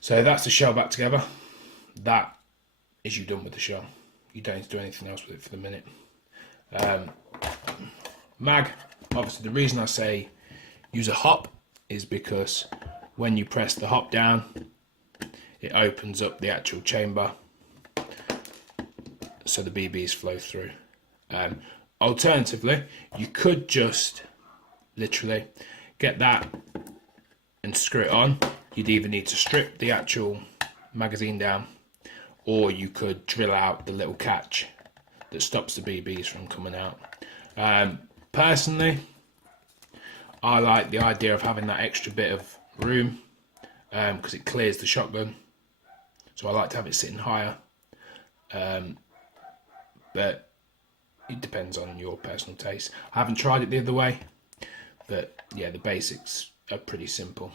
So that's the shell back together. That is you done with the shell. You don't need to do anything else with it for the minute. Mag, obviously the reason I say use a hop is because when you press the hop down, it opens up the actual chamber so the BBs flow through. Alternatively, you could just literally get that and screw it on. You'd either need to strip the actual magazine down, or you could drill out the little catch that stops the BBs from coming out. Personally, I like the idea of having that extra bit of room because it clears the shotgun. So I like to have it sitting higher. But it depends on your personal taste. I haven't tried it the other way, but yeah, the basics are pretty simple.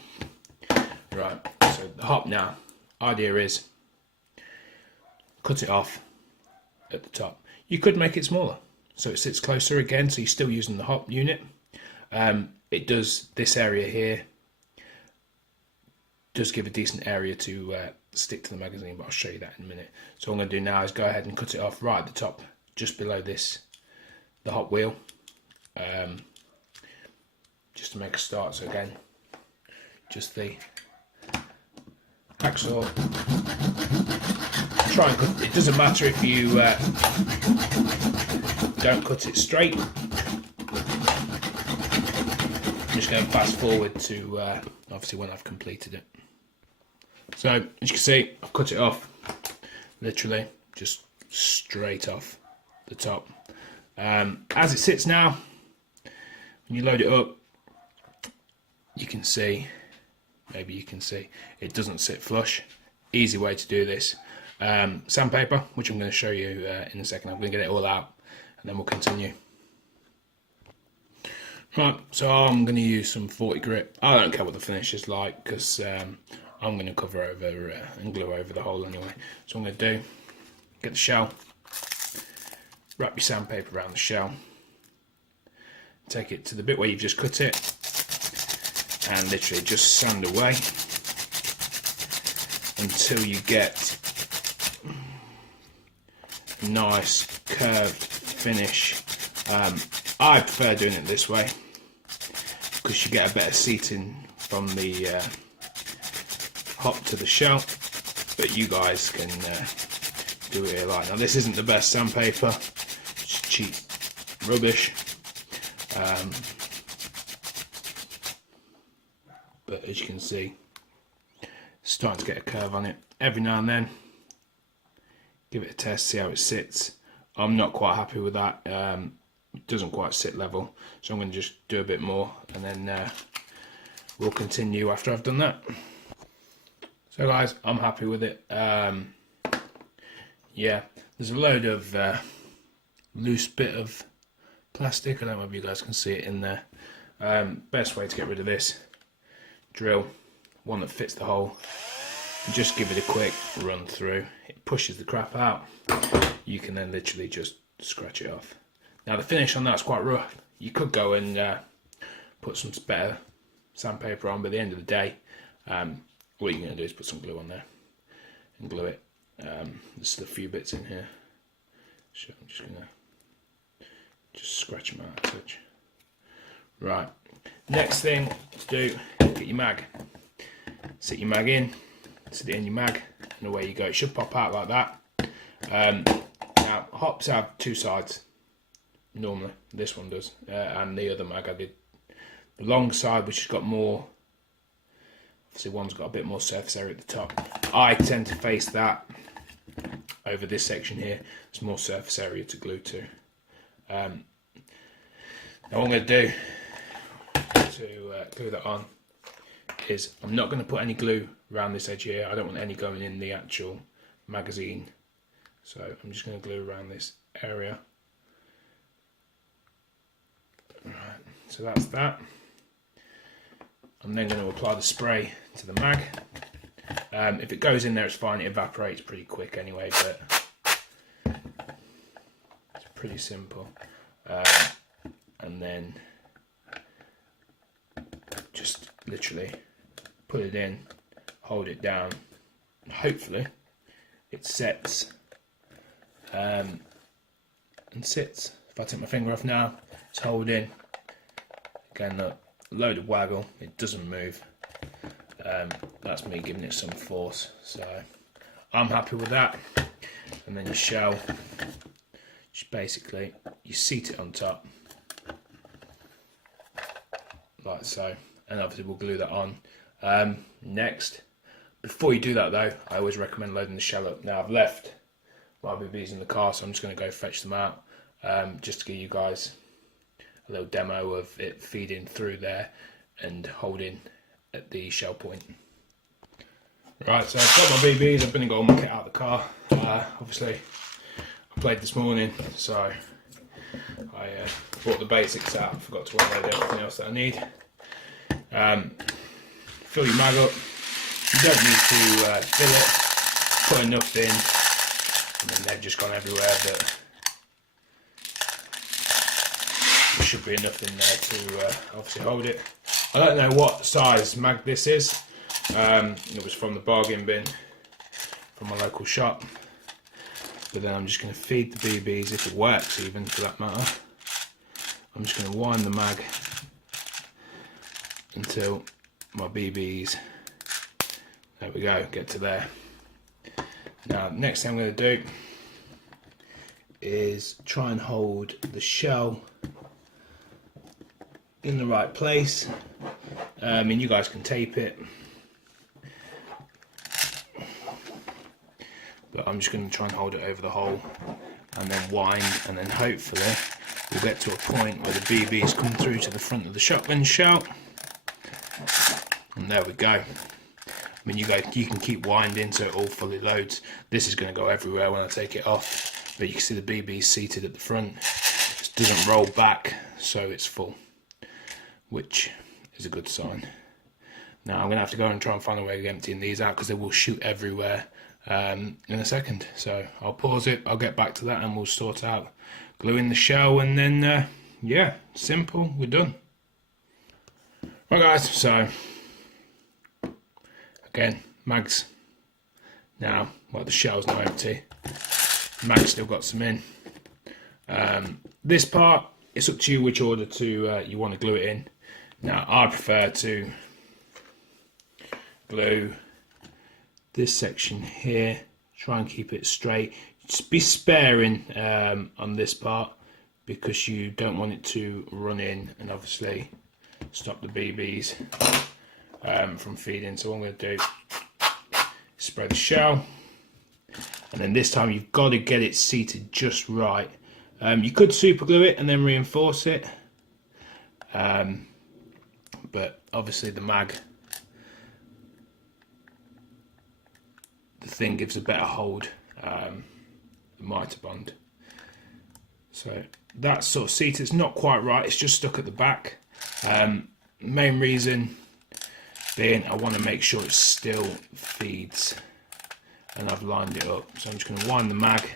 Right, so the hop now, idea is cut it off at the top. You could make it smaller so it sits closer again, so you're still using the hop unit. It does, this area here does give a decent area to stick to the magazine, but I'll show you that in a minute. So what I'm going to do now is go ahead and cut it off right at the top, just below this, the hop wheel, just to make a start. So again, just the hacksaw. Try and cut, it doesn't matter if you don't cut it straight. I'm just going to fast forward to obviously when I've completed it. So as you can see, I've cut it off, literally just straight off the top. As it sits now, when you load it up, you can see, maybe you can see, it doesn't sit flush. Easy way to do this. Sandpaper, which I'm going to show you in a second. I'm going to get it all out and then we'll continue. Right, so I'm going to use some 40 grit. I don't care what the finish is like because I'm going to cover over and glue over the hole anyway. So I'm going to do, get the shell, wrap your sandpaper around the shell, take it to the bit where you've just cut it, and literally just sand away until you get a nice curved finish. I prefer doing it this way because you get a better seating from the hop to the shell, but you guys can do it like. Now this isn't the best sandpaper, it's cheap rubbish, but as you can see, it's starting to get a curve on it. Every now and then, give it a test, see how it sits. I'm not quite happy with that. It doesn't quite sit level, so I'm going to just do a bit more and then we'll continue after I've done that. So guys, I'm happy with it. Yeah, there's a load of loose bit of plastic. I don't know if you guys can see it in there. Best way to get rid of this, drill one that fits the hole and just give it a quick run through. It pushes the crap out. You can then literally just scratch it off. Now the finish on that's quite rough. You could go and put some better sandpaper on, but at the end of the day, what you're going to do is put some glue on there and glue it. There's a few bits in here, so I'm just going to just scratch them out as such. Right, next thing to do, get your mag. Sit your mag in, sit it in your mag, and away you go. It should pop out like that. Now, hops have two sides, normally. This one does, and the other mag I did the long side, which has got more, obviously one's got a bit more surface area at the top. I tend to face that over this section here. It's more surface area to glue to. Now what I'm going to do to glue that on is I'm not going to put any glue around this edge here. I don't want any going in the actual magazine. So I'm just going to glue around this area. Right, so that's that. I'm then going to apply the spray to the mag. If it goes in there, it's fine. It evaporates pretty quick anyway, but it's pretty simple. And then just literally put it in, hold it down, hopefully it sets and sits. If I take my finger off now, it's holding. Again, look, load of waggle, it doesn't move. That's me giving it some force, so I'm happy with that. And then your shell, just basically you seat it on top like so, and obviously we'll glue that on. Next, before you do that though, I always recommend loading the shell up. Now I've left my BBs in the car, so I'm just going to go fetch them out, just to give you guys a little demo of it feeding through there and holding at the shell point. Right, so I've got my BBs, I've been and got all my kit out of the car. Obviously I played this morning, so I brought the basics out, forgot to unload everything else that I need. Fill your mag up. You don't need to fill it, put enough in, and then they've just gone everywhere, but there should be enough in there to obviously hold it. I don't know what size mag this is. It was from the bargain bin from my local shop, but then I'm just going to feed the BBs, if it works even for that matter. I'm just going to wind the mag until my BBs, there we go, get to there. Now next thing I'm going to do is try and hold the shell in the right place. I mean, you guys can tape it, but I'm just going to try and hold it over the hole and then wind, and then hopefully we'll get to a point where the BBs come through to the front of the shotgun shell, and there we go. I mean, you can keep winding so it all fully loads. This is going to go everywhere when I take it off, but you can see the BBs seated at the front. It doesn't roll back, so it's full, which is a good sign. Now I'm going to have to go and try and find a way of emptying these out, because they will shoot everywhere in a second. So I'll pause it, I'll get back to that, and we'll sort out gluing the shell, and then yeah, simple, we're done. Right guys, so again, mags now, well, the shell's now empty, mag's still got some in. This part, it's up to you which order to you want to glue it in. Now I prefer to glue this section here, try and keep it straight. Just be sparing on this part, because you don't want it to run in and obviously stop the BBs from feeding. So what I'm going to do is spray the shell, and then this time you've got to get it seated just right. You could super glue it and then reinforce it, but obviously the mag, the thing gives a better hold, the mitre bond. So that's sort of seated. It's not quite right, it's just stuck at the back. Main reason being I want to make sure it still feeds, and I've lined it up. So I'm just going to wind the mag,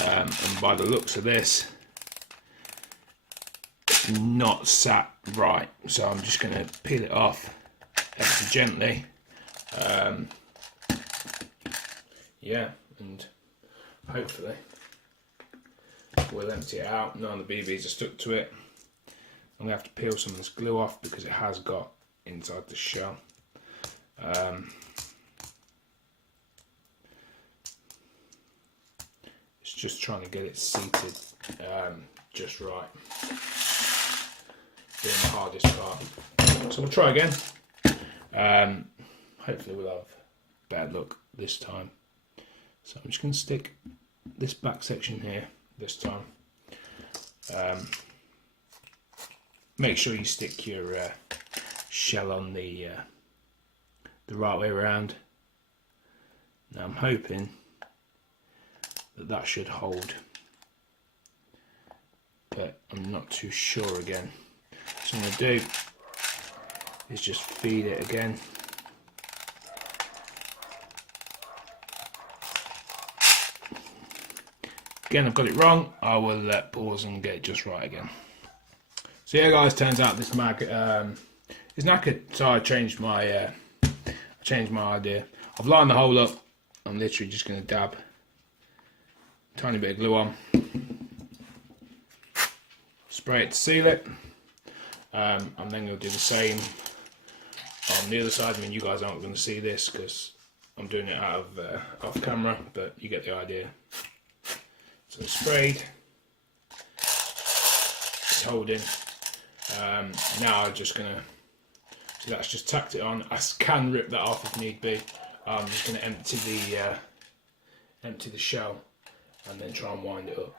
and by the looks of this, it's not sat right, so I'm just going to peel it off ever so gently. Yeah, and hopefully we'll empty it out. None of the BBs are stuck to it. I'm going to have to peel some of this glue off because it has got inside the shell. It's just trying to get it seated just right, being the hardest part. So we'll try again. Hopefully we'll have better luck this time. So I'm just going to stick this back section here this time. Make sure you stick your shell on the right way around. Now I'm hoping that that should hold, but I'm not too sure again. So what I'm going to do is just feed it again. Again, I've got it wrong. I will pause and get it just right again. So yeah guys, turns out this mag is knackered, so I changed my changed my idea. I've lined the hole up. I'm literally just going to dab a tiny bit of glue on, spray it to seal it. I'm then going to do the same on the other side. I mean, you guys aren't going to see this because I'm doing it out of off camera, but you get the idea. So sprayed, it's holding. Now I'm just going to, so that's just tacked it on. I can rip that off if need be. I'm just going to empty the shell and then try and wind it up.